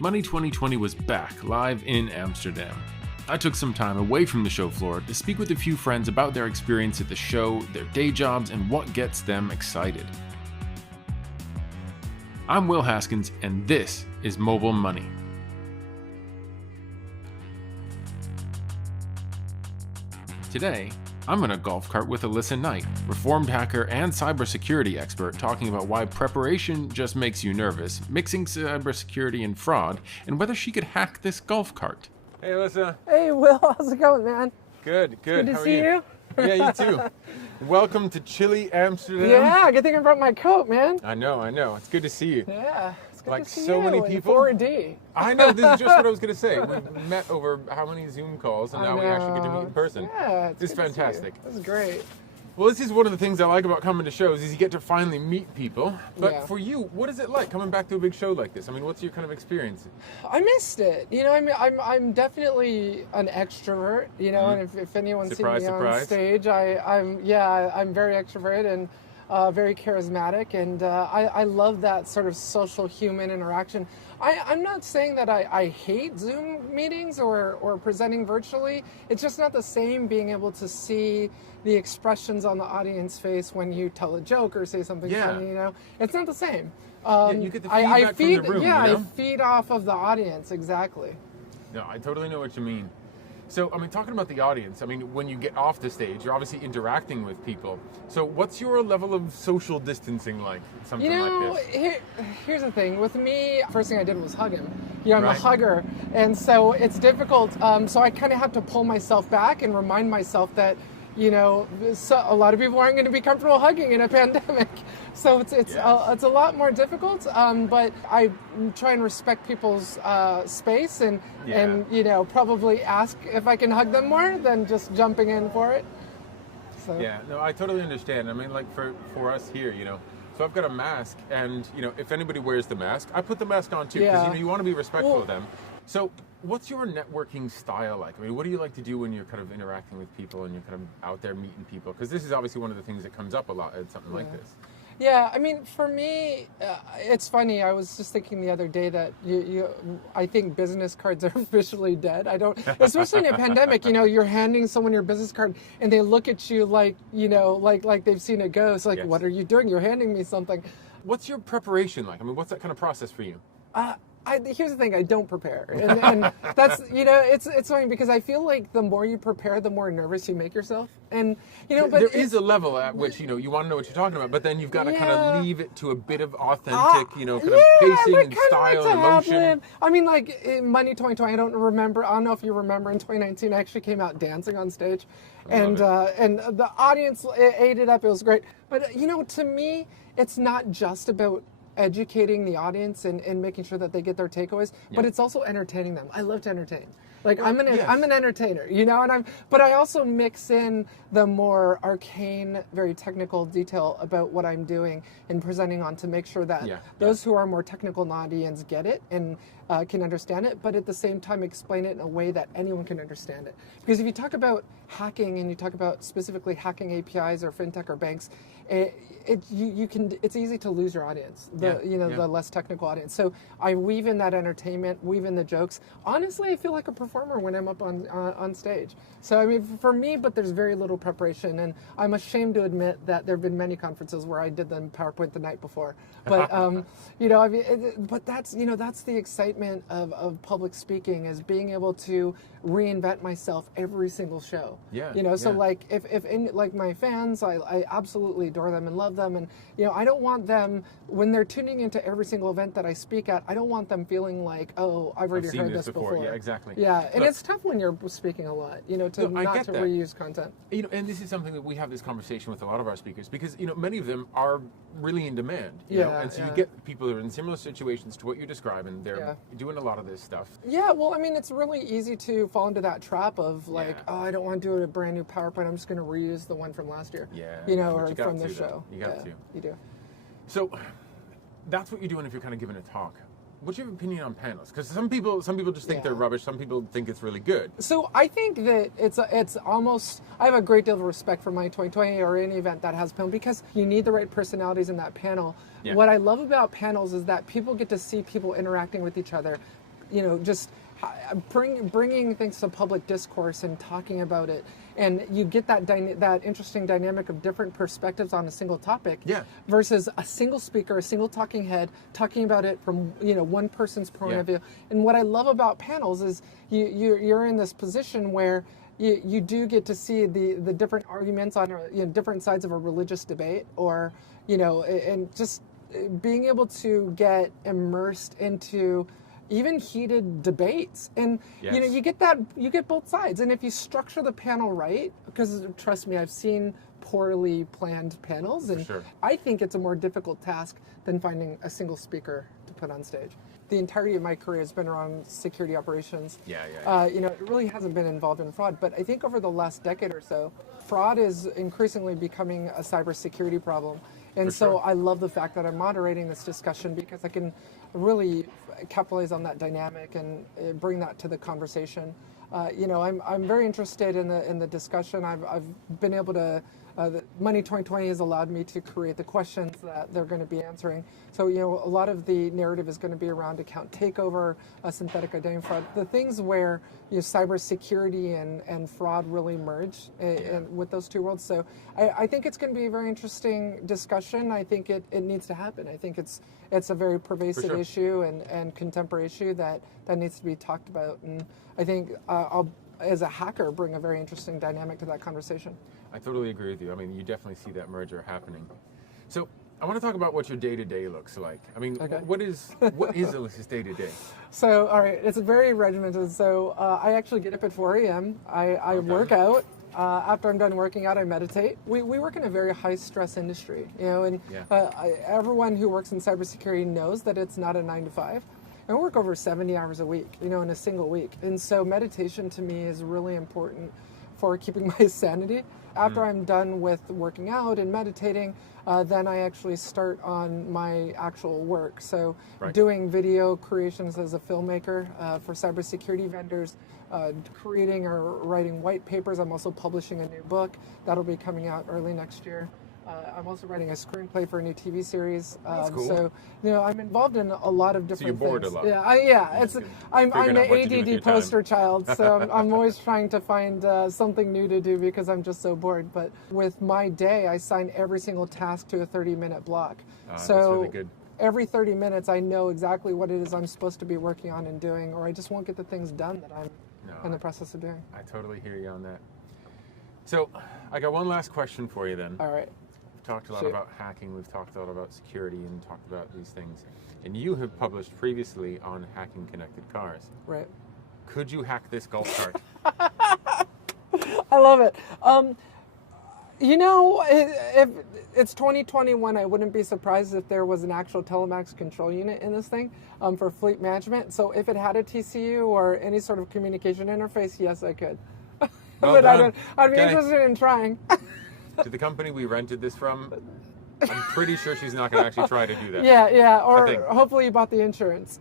Money 2020 was back, live in Amsterdam. I took some time away from the show floor to speak with a few friends about their experience at the show, their day jobs, and what gets them excited. I'm Will Haskins, and this is Mobile Money. Today, I'm in a golf cart with Alissa Knight, reformed hacker and cybersecurity expert, talking about why preparation just makes you nervous, mixing cybersecurity and fraud, and whether she could hack this golf cart. Hey, Alissa. Hey, Will. How's it going, man? Good. Good to How see you. Yeah, you too. Welcome to chilly Amsterdam. Yeah, good thing I brought my coat, man. I know. It's good to see you. Yeah, it's good Like to see so you many in people. 4D. I know, this is just what I was going to say. We met over how many Zoom calls, and now we actually get to meet in person. Yeah, It's fantastic. This is great. Well, this is one of the things I like about coming to shows, is you get to finally meet people. But Yeah. for you, what is it like coming back to a big show like this? I mean, what's your kind of experience? I missed it. You know, I mean, I'm definitely an extrovert. You know, and if anyone's seen me on stage, I'm very extroverted and very charismatic, and I love that sort of social human interaction. I'm not saying that I hate Zoom meetings or presenting virtually. It's just not the same being able to see the expressions on the audience face when you tell a joke or say something funny, you know? It's not the same. You get the feedback from the room, yeah, you know? I feed off of the audience, exactly. No, I totally know what you mean. So, I mean, talking about the audience, I mean, when you get off the stage, you're obviously interacting with people. So what's your level of social distancing like, something like this? Here's the thing. With me, first thing I did was hug him. You know, I'm a hugger, and so it's difficult. So I kind of have to pull myself back and remind myself that, you know, a lot of people aren't going to be comfortable hugging in a pandemic. So it's a lot more difficult, but I try and respect people's space and you know, probably ask if I can hug them more than just jumping in for it. So. Yeah, no, I totally understand. I mean, like for us here, you know, so I've got a mask, and you know, if anybody wears the mask, I put the mask on too, because you know, you want to be respectful of them. So what's your networking style like? I mean, what do you like to do when you're kind of interacting with people and you're kind of out there meeting people? Because this is obviously one of the things that comes up a lot at something like this. Yeah, I mean, for me, it's funny. I was just thinking the other day that I think business cards are officially dead. I don't, especially in a pandemic. You know, you're handing someone your business card, and they look at you like, you know, like they've seen a ghost. Like, what are you doing? You're handing me something. What's your preparation like? I mean, what's that kind of process for you? Here's the thing, I don't prepare. And that's, you know, it's funny because I feel like the more you prepare, the more nervous you make yourself. And, you know, but there is a level at which, you know, you want to know what you're talking about, but then you've got to kind of leave it to a bit of authentic, you know, kind of pacing and style and emotion. I mean, like, in Money 2020, I don't know if you remember, in 2019, I actually came out dancing on stage. And the audience ate it up. It was great. But, you know, to me, it's not just about educating the audience and making sure that they get their takeaways, but it's also entertaining them. I love to entertain. Like, I'm an entertainer, you know, but I also mix in the more arcane, very technical detail about what I'm doing and presenting on to make sure that those who are more technical in the audience get it and can understand it, but at the same time explain it in a way that anyone can understand it. Because if you talk about hacking and you talk about specifically hacking APIs or fintech or banks, it's easy to lose your audience, the less technical audience. So I weave in that entertainment, weave in the jokes. Honestly, I feel like a performer when I'm up on stage. So I mean, for me, but there's very little preparation, and I'm ashamed to admit that there have been many conferences where I did them PowerPoint the night before. But you know, I mean, but that's the excitement of public speaking, is being able to reinvent myself every single show. You know, so like if like my fans, I absolutely adore them and love them, and you know, I don't want them, when they're tuning into every single event that I speak at, I don't want them feeling like, oh, I've already heard this before. Yeah, exactly. Yeah, and it's tough when you're speaking a lot, you know, to reuse content. You know, and this is something that we have this conversation with a lot of our speakers, because you know, many of them are really in demand. You know? And so you get people that are in similar situations to what you're describing. They're doing a lot of this stuff. Yeah, well, I mean, it's really easy to fall into that trap of like, oh, I don't want to do a brand new PowerPoint. I'm just going to reuse the one from last year. Yeah, you know, or from the show. You got to. You do. So that's what you're doing if you're kind of giving a talk. What's your opinion on panels? Because some people just think they're rubbish. Some people think it's really good. So I think that it's almost, I have a great deal of respect for Money 2020 or any event that has panel, because you need the right personalities in that panel. What I love about panels is that people get to see people interacting with each other just bringing things to public discourse and talking about it, and you get that interesting dynamic of different perspectives on a single topic, versus a single speaker, a single talking head talking about it from one person's point of view. And what I love about panels is you're in this position where you do get to see the different arguments on different sides of a religious debate, or and just being able to get immersed into even heated debates, and you get both sides. And if you structure the panel right, because trust me, I've seen poorly planned panels, and I think it's a more difficult task than finding a single speaker to put on stage. The entirety of my career has been around security operations. It really hasn't been involved in fraud, but I think over the last decade or so, fraud is increasingly becoming a cybersecurity problem. And so I love the fact that I'm moderating this discussion, because I can really capitalize on that dynamic and bring that to the conversation. I'm very interested in the discussion. I've been able to. The Money 2020 has allowed me to create the questions that they're going to be answering. So, a lot of the narrative is going to be around account takeover, synthetic identity fraud, the things where cybersecurity and fraud really merge with those two worlds. So I think it's going to be a very interesting discussion. I think it needs to happen. I think it's a very pervasive issue and contemporary issue that needs to be talked about. And I think I'll, as a hacker, bring a very interesting dynamic to that conversation. I totally agree with you. I mean, you definitely see that merger happening. So I want to talk about what your day-to-day looks like. I mean, what is Alissa's day-to-day? So, all right, it's very regimented. So I actually get up at 4 a.m. I work out. After I'm done working out, I meditate. We work in a very high-stress industry, and everyone who works in cybersecurity knows that it's not a 9 to 5. I work over 70 hours a week, in a single week. And so meditation to me is really important for keeping my sanity. After I'm done with working out and meditating, then I actually start on my actual work. So doing video creations as a filmmaker for cybersecurity vendors, creating or writing white papers. I'm also publishing a new book that'll be coming out early next year. I'm also writing a screenplay for a new TV series. That's cool. So, I'm involved in a lot of different things. So you're bored things. a lot. I'm an ADD poster child, so I'm always trying to find something new to do because I'm just so bored. But with my day, I assign every single task to a 30-minute block. So that's really good. Every 30 minutes, I know exactly what it is I'm supposed to be working on and doing, or I just won't get the things done that I'm in the process of doing. I totally hear you on that. So I got one last question for you then. All right. Talked a lot about hacking, we've talked a lot about security and talked about these things. And you have published previously on hacking connected cars. Right. Could you hack this golf cart? I love it. If it's 2021, I wouldn't be surprised if there was an actual telematics control unit in this thing for fleet management. So if it had a TCU or any sort of communication interface, yes, I could. But I'd be interested in trying. To the company we rented this from, I'm pretty sure she's not going to actually try to do that. Yeah, or hopefully you bought the insurance.